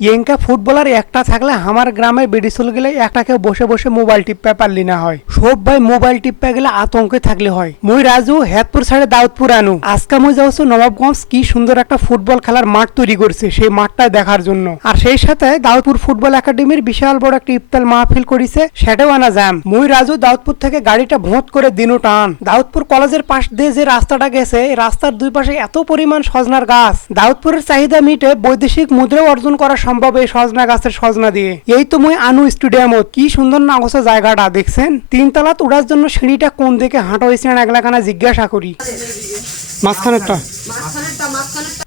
ইয়েঙ্কা footballer একটা থাকলে আমার গ্রামে বেডিসল গেলে একটাকে বসে বসে মোবাইল টিপতে পারলি না হয়। সব ভাই মোবাইল টিপতে গেলে আতঙ্কে থাকলে হয়। মুই রাজু হেদপুর সাইডে দাউদপুর আনু। আজকে মুই যাচ্ছি নবাবগঞ্জ, কি সুন্দর একটা ফুটবল খেলার মাঠ তৈরি করছে সেই মাঠটা দেখার জন্য। আর সেই সাথে দাউদপুর ফুটবল একাডেমির বিশাল বড় একটা ইফতাল মাহফিল করিছে, সেটাও আনা যাম। মুই রাজু দাউদপুর থেকে গাড়িটা ভোঁত করে দিনু টান। দাউদপুর কলেজের পাশ দিয়ে যে রাস্তাটা গেছে রাস্তার দুই পাশে এত পরিমাণ সজনার গাছ। দাউদপুরের চাহিদা মিটে বৈদেশিক মুদ্রা অর্জন করা সম্ভব এই সজনা গাছের সজনা দিয়ে। এই তো মুই আনু স্টুডিয়ামত। কি সুন্দর নাগসা জায়গাটা দেখছেন? তিন তালাত উড়ার জন্য সিঁড়িটা কোন দিকে হাঁটো হয়েছে একলাখানা জিজ্ঞাসা করি। মাঝখানেরটা।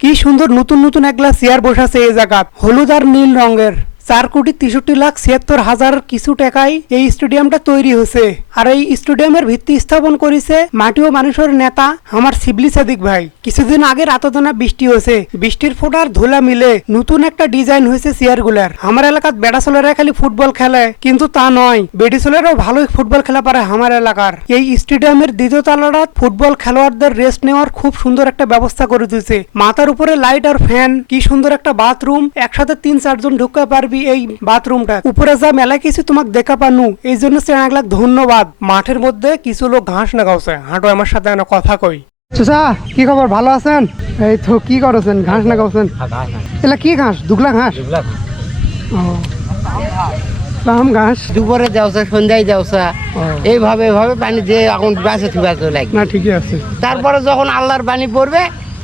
কি সুন্দর নতুন নতুন একলা চেয়ার বসাছে এই জায়গা হলুদ আর নীল রঙের। চার কোটি তেষট্টি লাখ ছিয়াত্তর হাজার কিছু টাকায় এই স্টেডিয়ামটা তৈরি হয়েছে। আর এই স্টেডিয়ামের ভিত্তি স্থাপন করেছে মাটি ও মানুষের নেতা আমার শিবলি সাদিক ভাই। কিছুদিন আগে রাতদানা বৃষ্টি হয়েছে। বৃষ্টির ফোটার ধুলা মিলে নতুন একটা ডিজাইন হয়েছে চেয়ারগুলার। আমার এলাকাত বেড়াচলেরা খালি ফুটবল খেলে, কিন্তু তা নয়। বেডিচলেরও ভালোই ফুটবল খেলা পারে আমার এলাকার। এই স্টেডিয়ামের দ্বিতীয় তলাটাত ফুটবল খেলোয়াড়দের রেস্ট নেওয়ার খুব সুন্দর একটা ব্যবস্থা করে দিয়েছে। মাথার উপরে লাইট আর ফ্যান, কি সুন্দর একটা বাথরুম, একসাথে তিন চারজন ঢুকতে পারবি। এই বাথরুমটা। উপরে যা মেলা কিছু তোমাকে দেখা পানু। এই জন্য চেনাক লাখ ধন্যবাদ। মাঠের মধ্যে কিছু লোক ঘাস নাগাওছে হাঁটো আমার সাথে একটা কথা কই। চাচা কি খবর? ভালো আছেন? এই তো কি করছেন? ঘাস নাগাওছেন এলা কি ঘাস? দুগলা ঘাস? ও। লাম ঘাস। দুপুরে যাওছা সন্ধ্যায় যাওছা এইভাবে এইভাবে পানি দিয়ে এখন বাসে থুবাতে লাগে। না ঠিকই আছে। তারপরে যখন আল্লাহর পানি পড়বে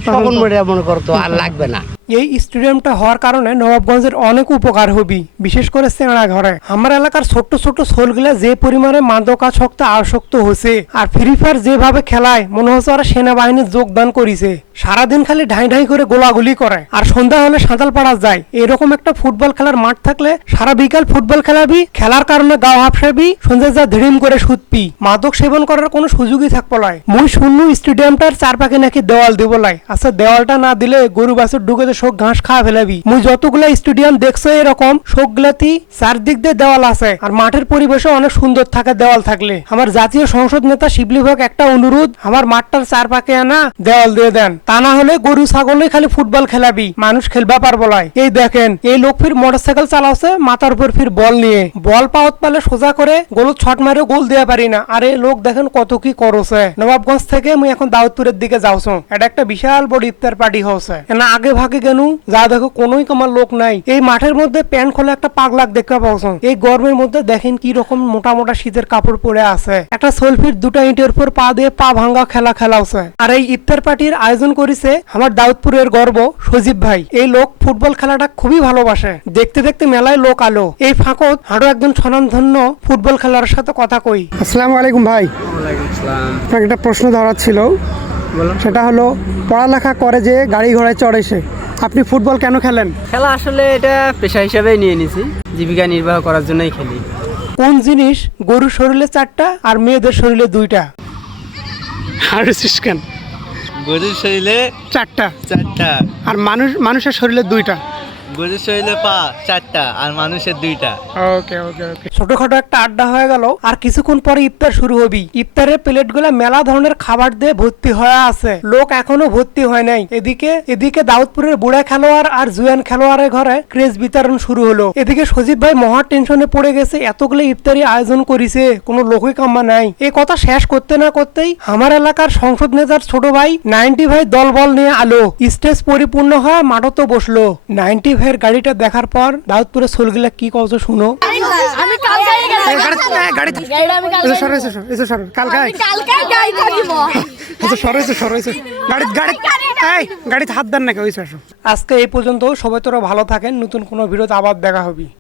তখন মনে করতো আর লাগবে না। এই স্টেডিয়ামটা হওয়ার কারণে নবাবগঞ্জের অনেক উপকার হবি, বিশেষ করে চেংড়া ঘরে। আমার এলাকার ছোট্ট ছোট্ট সোলগুলা যে পরিমাণে মাদকাসক্ত আসক্ত হয়েছে আর ফ্রি ফায়ার যেভাবে খেলায়, মনে হচ্ছে ওরা সেনাবাহিনীর যোগদান করিছে। সারাদিন খালি ঢাই ঢাই করে গোলাগুলি করে আর সন্ধ্যা হলে সাঁতাল পাড়া যায়। এরকম একটা ফুটবল খেলার মাঠ থাকলে সারা বিকাল ফুটবল খেলাবি, খেলার কারণে গাও হাফসাবি, সন্ধ্যা যা ধৃম করে সুতপি মাদক সেবন করার কোনো সুযোগই থাকব লাই মুই শূন্য স্টেডিয়ামটার চারপাকে নাকি দেওয়াল দিব লাই আচ্ছা দেওয়ালটা না দিলে গরু বাছুর ঢুকে শোক ঘাস খাওয়া ফেলাবি। মুই যতগুলা স্টেডিয়াম দেখছ এরকম, শোকগুলাতি চারদিক দিয়ে দেওয়াল আছে। আর মাঠের পরিবেশও অনেক সুন্দর থাকে দেওয়াল থাকলে। আমার জাতীয় সংসদ নেতা শিবলি ভাগ একটা অনুরোধ, আমার মাঠটার চারপাকে আনা দেওয়াল দিয়ে দেন। তা না হলে গরু ছাগলে খালি ফুটবল খেলাবি, মানুষ খেলবা পারব লাই এই দেখেন, এই লোক ফির মোটরসাইকেল চালাচ্ছে, মাথার উপর ফির বল নিয়ে। বল পাওয়াত পালে সোজা করে গোল ছট মারে গোল দেয়া পারি না। আর এই লোক দেখেন কত কি করছে। নবাবগঞ্জ থেকে মুই এখন দাউদপুরের দিকে যাওছো। এটা একটা বিশাল বড় ইফতার পার্টি হচ্ছে। না আগে ভাগে গেনু যা দেখো কোনোই কমার লোক নাই। এই মাঠের মধ্যে প্যান্ট খোলা একটা পাগলাক দেখতে পাওছ এই গরমের মধ্যে দেখেন কি রকম মোটা মোটা শীতের কাপড় পরে আছে। একটা সেলফির দুটা ইটের উপর পা দিয়ে পা ভাঙ্গা খেলা খেলা হচ্ছে আর এই ইফতার পার্টির আয়োজন করেছে আমার দাউদপুরের গর্ব সজীব ভাই। এই লোক ফুটবল খেলাটা খুবই ভালোবাসে। দেখতে দেখতে মেলায় লোক আলো। এই ফাঁকত আরও একজন স্বনামধন্য ফুটবল খেলার সাথে কথা কই। আসসালামু আলাইকুম ভাই। একটা প্রশ্ন ধরার ছিল। সেটা হলো পড়ালেখা করে যে গাড়ি ঘোড়ায় চড়ে সে আপনি ফুটবল কেন খেলেন? খেলা আসলে এটা পেশা হিসাবে নিয়ে নিছি। জীবিকা নির্বাহ করার জন্যই খেলি। কোন জিনিস গরুর শরীরে চারটা আর মেয়েদের শরীরে দুইটা? আর কেন? গরুর শরীরে চারটা। চারটা। আর মানুষ মানুষের শরীরে দুইটা? গরুর শরীরে পা চারটা আর মানুষের দুইটা। ওকে ওকে ওকে ছোটখাটো একটা আড্ডা হয়ে গেল আর কিছুক্ষণ পরে ইফতার শুরু হবি। ইফতারের প্লেটগুলা মেলা ধরনের খাবার দিয়ে ভর্তি হয়ে আছে। লোক এখনও ভর্তি হয় নাই। এদিকে এদিকে দাউদপুরের বুড়া খেলোয়াড় আর জুয়ান খেলোয়াড়ের ঘরে ক্রেজ বিতরণ শুরু হলো। এদিকে সজীব ভাই মহা টেনশনে পড়ে গেছে এতগুলো ইফতারি আয়োজন করিছে কোনো লোকই কাম্মা নাই। এই কথা শেষ করতে না করতেই আমার এলাকার সংসদ নেতার ছোট ভাই নাইনটি ভাই দলবল নিয়ে আলো। স্টেজ পরিপূর্ণ হয় মাঠত বসল। নাইনটি ভাইয়ের গাড়িটা দেখার পর দাউদপুরের সোলগুলা কি কওছ শুনো। আমি আজকে এই পর্যন্ত সবাই তোরা ভালো থাকেন নতুন কোনো ভিডিওতে আবার দেখা হবে।